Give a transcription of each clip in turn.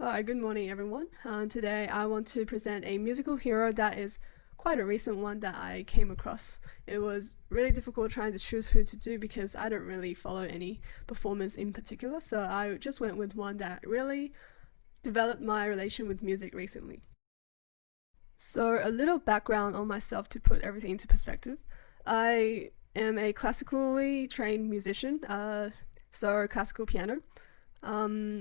Hi, good morning, everyone. Today I want to present a musical hero that is quite a recent one that I came across. It was really difficult trying to choose who to do because I don't really follow any performance in particular, so I just went with one that really developed my relation with music recently. So, a little background on myself to put everything into perspective. I am a classically trained musician, so classical piano.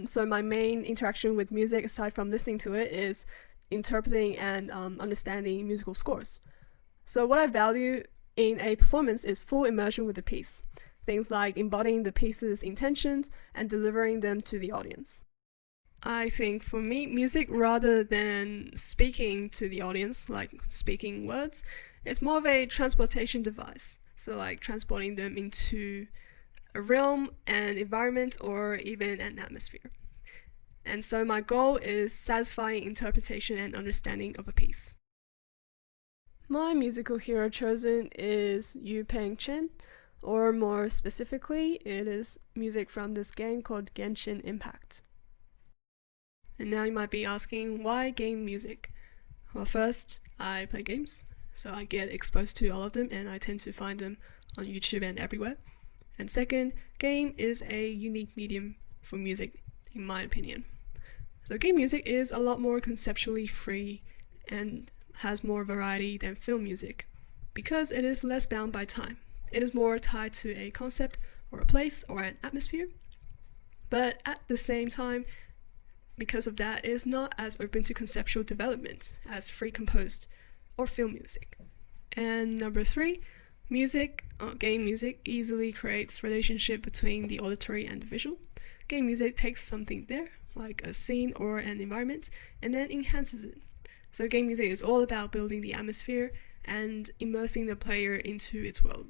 So my main interaction with music, aside from listening to it, is interpreting and understanding musical scores. So what I value in a performance is full immersion with the piece. Things like embodying the piece's intentions and delivering them to the audience. I think for me, music rather than speaking to the audience, like speaking words, it's more of a transportation device. So like transporting them into a realm, an environment, or even an atmosphere. And so my goal is satisfying interpretation and understanding of a piece. My musical hero chosen is Yu Peng Chen, or more specifically, it is music from this game called Genshin Impact. And now you might be asking, why game music? Well, first, I play games, so I get exposed to all of them and I tend to find them on YouTube and everywhere. And second, game is a unique medium for music, in my opinion. So game music is a lot more conceptually free and has more variety than film music because it is less bound by time. It is more tied to a concept or a place or an atmosphere, but at the same time, because of that, it is not as open to conceptual development as free composed or film music. And number three, game music easily creates relationship between the auditory and the visual. Game music takes something there, like a scene or an environment, and then enhances it. So game music is all about building the atmosphere and immersing the player into its world.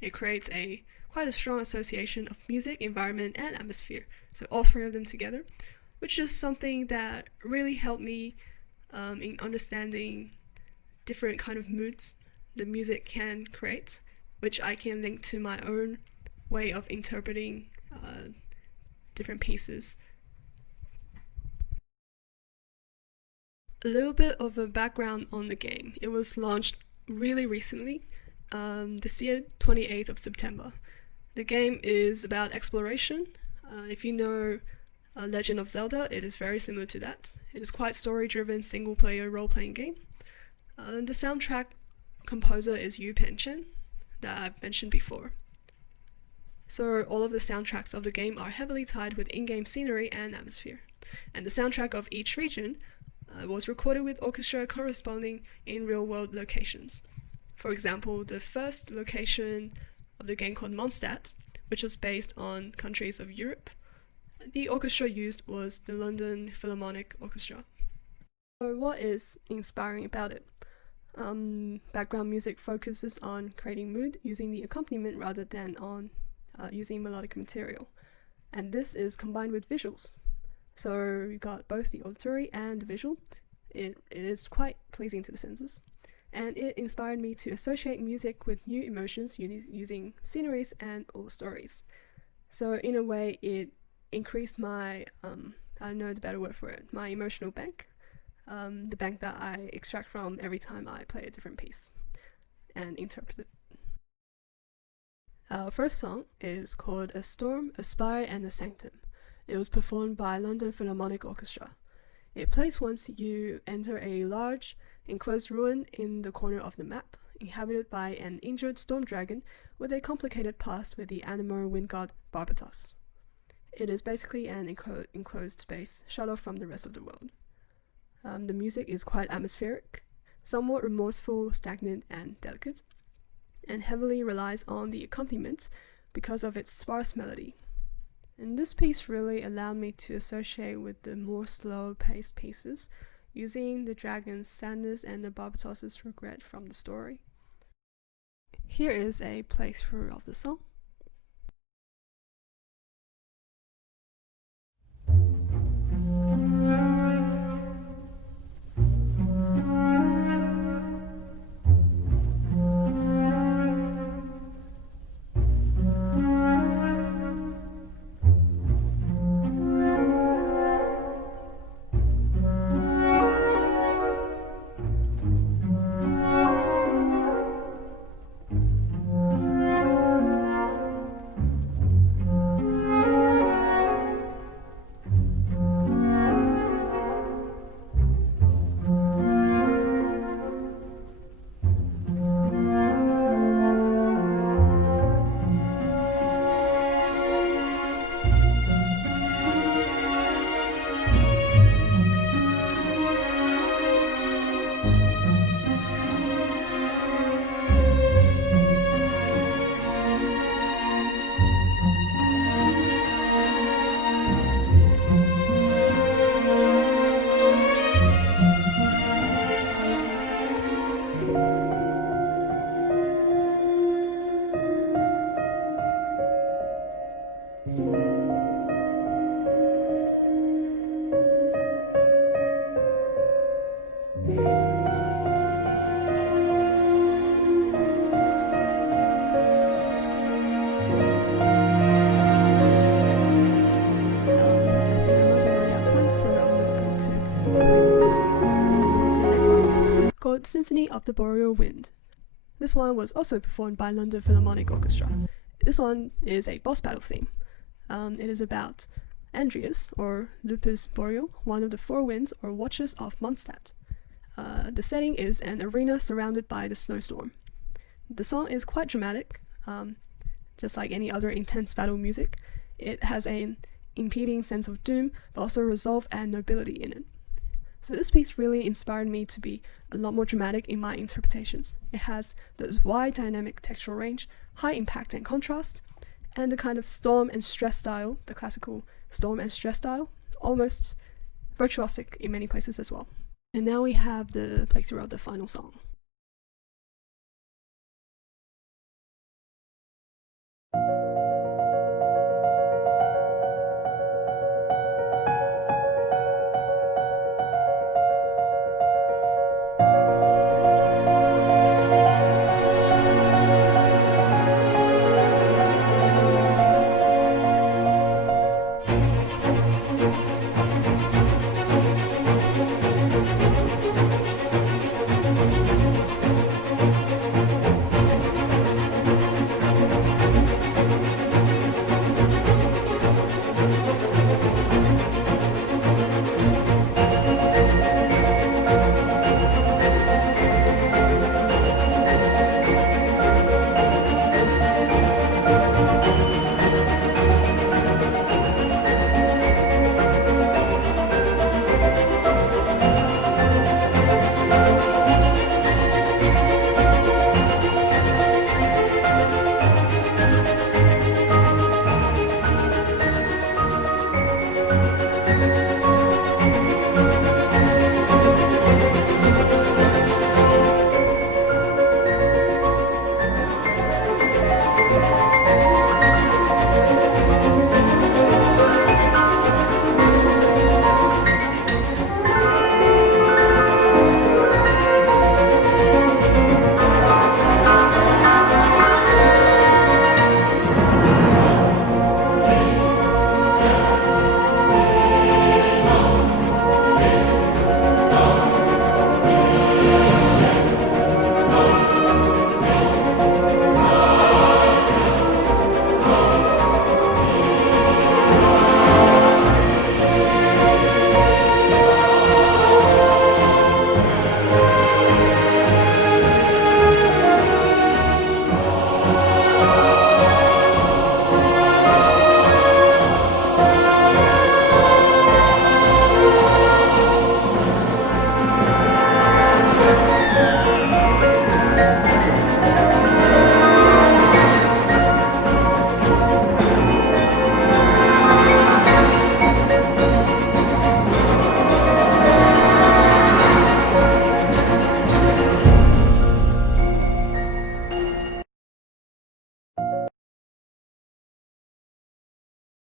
It creates a quite a strong association of music, environment, and atmosphere. So all three of them together, which is something that really helped me in understanding different kind of moods the music can create, which I can link to my own way of interpreting different pieces. A little bit of a background on the game. It was launched really recently, this year, 28th of September. The game is about exploration. If you know Legend of Zelda, it is very similar to that. It is quite story-driven, single-player role-playing game. The soundtrack composer is Yu Pen Chen, that I've mentioned before. So all of the soundtracks of the game are heavily tied with in-game scenery and atmosphere. And the soundtrack of each region was recorded with orchestra corresponding in real-world locations. For example, the first location of the game called Mondstadt, which was based on countries of Europe, the orchestra used was the London Philharmonic Orchestra. So what is inspiring about it? Background music focuses on creating mood using the accompaniment rather than on using melodic material. And this is combined with visuals. So you got both the auditory and the visual. It is quite pleasing to the senses. And it inspired me to associate music with new emotions using sceneries and or stories. So in a way, it increased my, I don't know the better word for it, my emotional bank, the bank that I extract from every time I play a different piece and interpret it. Our first song is called A Storm, a Spire and a Sanctum. It was performed by London Philharmonic Orchestra. It plays once you enter a large, enclosed ruin in the corner of the map, inhabited by an injured storm dragon with a complicated past with the animal wind god Barbatos. It is basically an enclosed space shut off from the rest of the world. The music is quite atmospheric, somewhat remorseful, stagnant, and delicate, and heavily relies on the accompaniment because of its sparse melody. And this piece really allowed me to associate with the more slow-paced pieces, using the dragon's sadness and the Barbatos's regret from the story. Here is a playthrough of the song. called Symphony of the Boreal Wind. This one was also performed by London Philharmonic Orchestra. This one is a boss battle theme. It is about Andreas, or Lupus Boreal, one of the four winds or watchers of Mondstadt. The setting is an arena surrounded by the snowstorm. The song is quite dramatic, just like any other intense battle music. It has an impeding sense of doom, but also resolve and nobility in it. So this piece really inspired me to be a lot more dramatic in my interpretations. It has this wide dynamic textural range, high impact and contrast, and the kind of storm and stress style, the classical storm and stress style, almost virtuosic in many places as well. And now we have the playthrough of the final song.